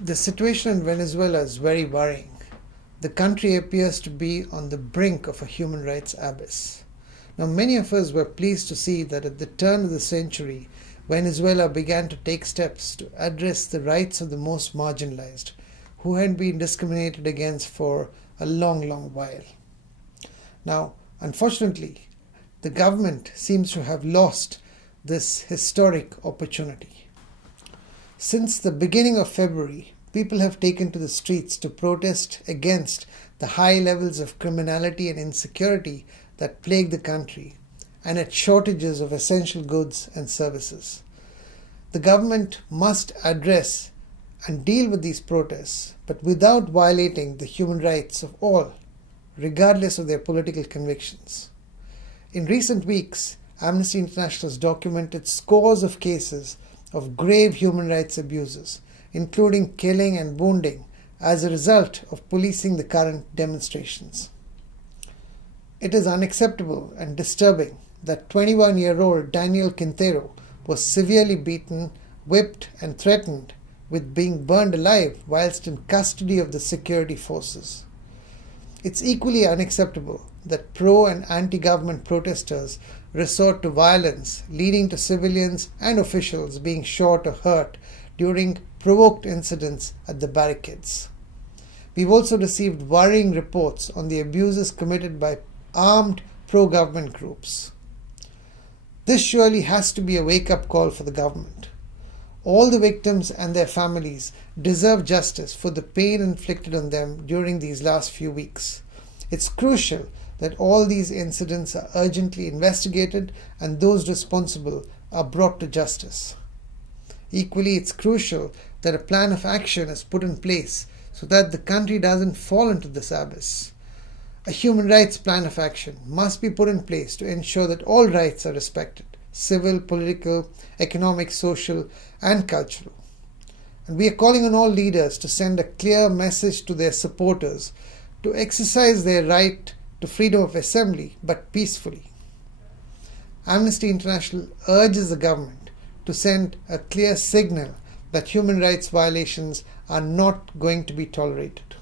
The situation in Venezuela is very worrying. The country appears to be on the brink of a human rights abyss. Now, many of us were pleased to see that at the turn of the century, Venezuela began to take steps to address the rights of the most marginalized, who had been discriminated against for a long, long while. Now, unfortunately, the government seems to have lost this historic opportunity. Since the beginning of February, people have taken to the streets to protest against the high levels of criminality and insecurity that plague the country and its shortages of essential goods and services. The government must address and deal with these protests, but without violating the human rights of all, regardless of their political convictions. In recent weeks, Amnesty International has documented scores of cases of grave human rights abuses, including killing and wounding, as a result of policing the current demonstrations. It is unacceptable and disturbing that 21-year-old Daniel Quintero was severely beaten, whipped, and threatened with being burned alive whilst in custody of the security forces. It's equally unacceptable that pro- and anti-government protesters resort to violence, leading to civilians and officials being shot or hurt during provoked incidents at the barricades. We've also received worrying reports on the abuses committed by armed pro-government groups. This surely has to be a wake-up call for the government. All the victims and their families deserve justice for the pain inflicted on them during these last few weeks. It's crucial that all these incidents are urgently investigated and those responsible are brought to justice. Equally, it's crucial that a plan of action is put in place so that the country doesn't fall into this abyss. A human rights plan of action must be put in place to ensure that all rights are respected: civil, political, economic, social, and cultural. And we are calling on all leaders to send a clear message to their supporters to exercise their right to freedom of assembly, but peacefully. Amnesty International urges the government to send a clear signal that human rights violations are not going to be tolerated.